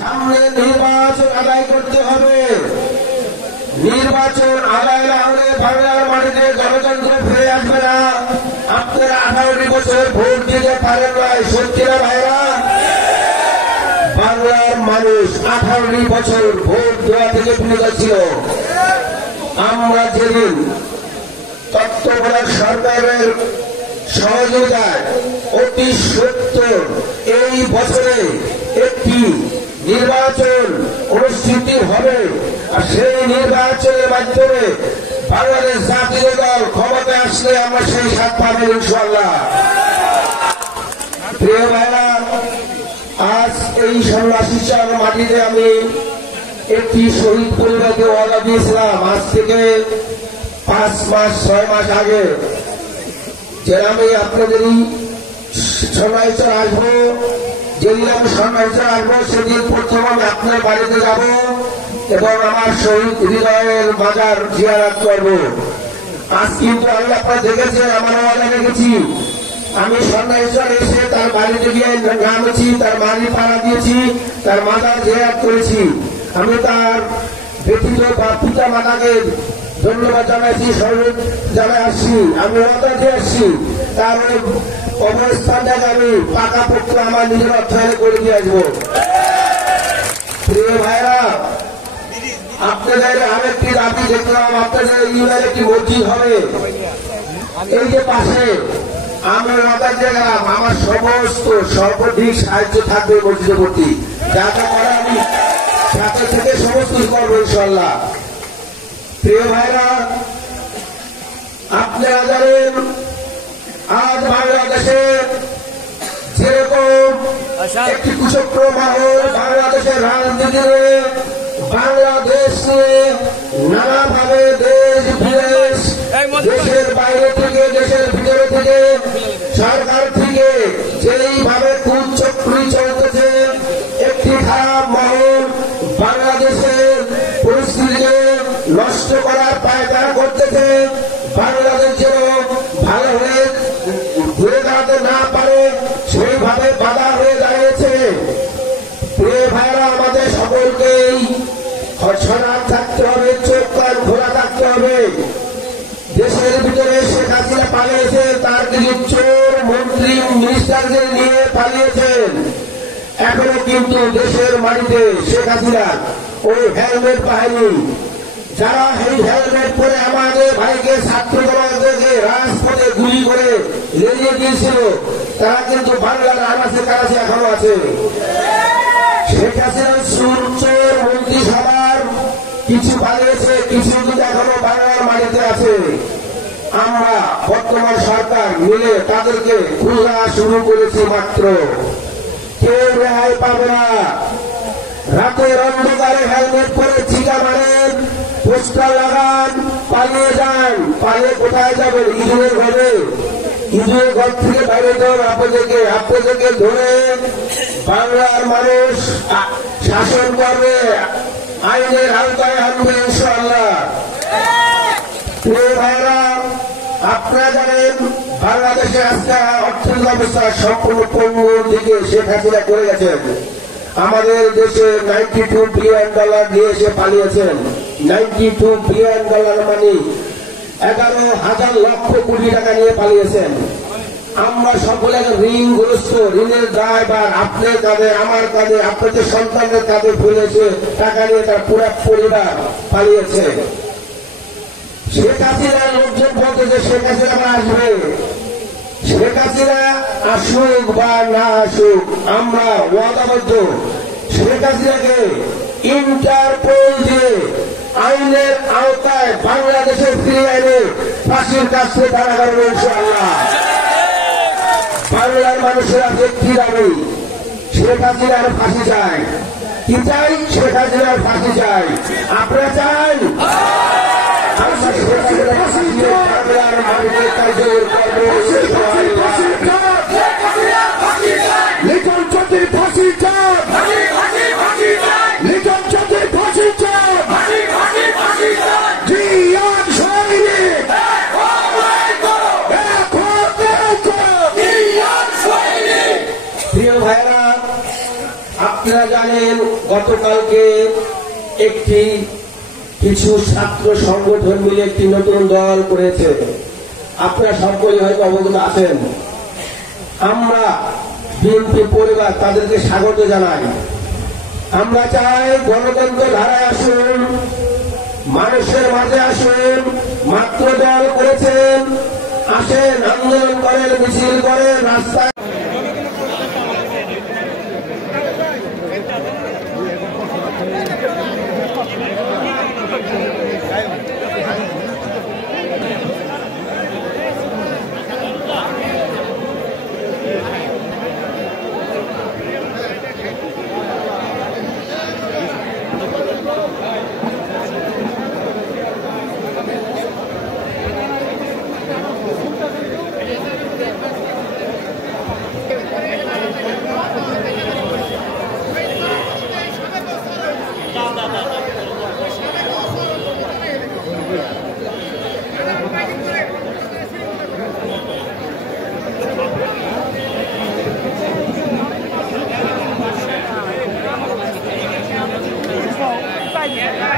সামনে নির্বাচন আদায় করতে হবে। নির্বাচন আদায় না হলে বাংলার মাটিতে গণতন্ত্র ফিরে আসবে না। আপনারা 18 বছর ভোট দিতে পারেন নাই, সত্যি না ভাইরা? বাংলার মানুষ 18 বছর ভোট দেওয়া থেকে বিরত ছিল। আমরা যেদিন তত্ত্বাবধায়ক সরকারের সহযোগিতায় অতি সত্তর এই বছরে একটি নির্বাচন অনুষ্ঠিত হবে, আর সেই নির্বাচনের মাধ্যমে বাংলাদেশ জাতীয় দল ক্ষমতায় আসলে আমরা সেই স্বাদ পাবেন ইনশাআল্লাহ। প্রিয় ভাইরা, আজ এই সন্ন্যাসীর মাটিতে আমি একটি শহীদ পরিবারকে ওয়াদা দিয়েছিলাম আজ থেকে 5 মাস 6 মাস আগে, যে আমি আপনাদেরই সন্ন্যাসীর আসবো। যেদিন আমি সন্ন্যাসীর আসবো সেদিন প্রথম আমি আপনার বাড়িতে যাব এবং আমার শহীদ হৃদয়ের মাজার জিয়ারত করব। আজ কিন্তু আমি আপনারা দেখেছেন, আমার ওয়াদা রেখেছি। আমি সন্ন্যাসীর এসে তার বাড়িতে গিয়ে নামেছি, তার বাড়ি পাড়া দিয়েছি, তার মাজার জিয়ারত করেছি। আমি তার ব্যতীত বা পিতা মাতাকে ধন্যবাদ জানাইছি, স্মরণ জানাই আসছি। আমি ওয়াদা দিয়ে আসছি তার অবস্থানটাকে আমি পাকাপোক্ত আমার নিজের অর্থায়নে করে দিয়ে আসবো। প্রিয় ভাইরা, আপনাদের আরেকটি দাবি দেখলাম, আপনাদের ইউনিয়নে একটি মসজিদ হবে এই যে পাশে। আমি ওয়াদা দিয়ে গেলাম আমার সমস্ত সর্বাধিক সাহায্য থাকবে মসজিদের প্রতি, যাতে করে আমি সাথে থেকে সমস্ত করবো ইনশাল্লাহ। প্রিয় ভাইরা, আপনারা জানেন আজ বাংলাদেশে যেরকম একটি কুচক্র মহল বাংলাদেশের রাজনীতিতে বাংলাদেশ নিয়ে নানাভাবে দেশ বিদেশ, দেশের বাইরে থেকে দেশের ভিতরে থেকে সরকার থেকে যেইভাবে কুচক্রি চলতেছে, একটি খারাপ মহল বাংলাদেশের পরিস্থিতিকে নষ্ট করার পায়তারা করতেছে। বাংলাদেশ যেন ভালো হয়ে ঘুরে দাঁড়াতে না পারে সেইভাবে বাধা হয়ে দাঁড়িয়েছে। প্রিয় ভাইরা, আমাদের সকলকেই সজাগ থাকতে হবে, চোখ কান খোলা থাকতে হবে। দেশের ভিতরে শেখ হাসিনা পালিয়েছে, তার কিছু চোর মন্ত্রী মিনিস্টারদের নিয়ে পালিয়েছেন। এখনো কিন্তু দেশের মাটিতে শেখ হাসিনা ওই হেলমেট বাহিনী, যারা এই হেলমেট পরে আমাদের ভাইকে ছাত্র জনতাকে রাজপথে গুলি করে লেলিয়ে দিয়েছিল, তারা কিন্তু বাংলার আনাচে কাছে এখনো আছে। শেখ হাসিনার চোর মন্ত্রিসভার কিছু পালিয়েছে, কিছু কিন্তু এখনো বাংলার মাটিতে আছে। আমরা বর্তমান সরকার মিলে তাদেরকে খোঁজা শুরু করেছি মাত্র। কেউ রেহাই পাবে না। রাতের অন্ধকারে হেলমেট পরে চিকা মারেন, পোস্টার লাগান, পালিয়ে যান। পালিয়ে কোথায় যাবেন? ইঁদুরের ঘরে। ইঁদুরের ঘর থেকে বাইরে যান। আপনাদেরকে ধরে বাংলার মানুষ শাসন করবে, আইনের আওতায় আনবে ইনশাআল্লাহ। প্রিয় ভাইরা, আপনারা জানেন বাংলাদেশে আজকে অর্থনৈতিক অবস্থা সম্পূর্ণ পঙ্গুর দিকে শেখ হাসিনা করে গেছেন। আমাদের দেশে $92 বিলিয়ন দিয়ে এসে পালিয়েছেন। $92 বিলিয়ন মানে 11,000 লক্ষ কোটি টাকা নিয়ে পালিয়েছেন। আমরা সকলে ঋণগ্রস্ত, ঋণের দায়ভার আপনার কাঁধে, আমার কাঁধে, আপনাদের সন্তানদের কাঁধে ফেলেছে। টাকা নিয়ে তার পুরো পরিবার পালিয়েছে। শেখ হাসিনার লোকজন বলতে যে শেখ হাসিনা আসবে, শেখ হাসিনা আসুক বা না আসুক, আমরা ওয়াদাবদ্ধ শেখ হাসিনাকে ইন্টারপোল দিয়ে আইনের আওতায় বাংলাদেশের ফিরিয়ে এনে ফাঁসির কাছে দাঁড়া করবো ইনশাআল্লাহ। বাংলার মানুষের একটি দাবি, শেখ হাসিনার ফাঁসি চাই। কি চাই? শেখ হাসিনার ফাঁসি চাই। আপনারা চান? বাংলার মানুষের কাছে লিটন চৌধুরী ফাঁসি চান, লিটন চৌধুরী ফাঁসি চান, জিয়ান সৈনিক প্রিয় ভাইরা, আপনারা জানেন গতকালকে কিছু ছাত্র সংগঠন মিলে একটি নতুন দল করেছে, আপনারা সকলে হয়তো অবগত আছেন। আমরা বিএনপি পরিবার তাদেরকে স্বাগত জানাই। আমরা চাই গণতন্ত্র ধারায় আসুন, মানুষের মাঝে আসুন। মাত্র দল করেছেন, আসেন, আন্দোলন করেন, মিছিল করেন, রাস্তায় Yeah.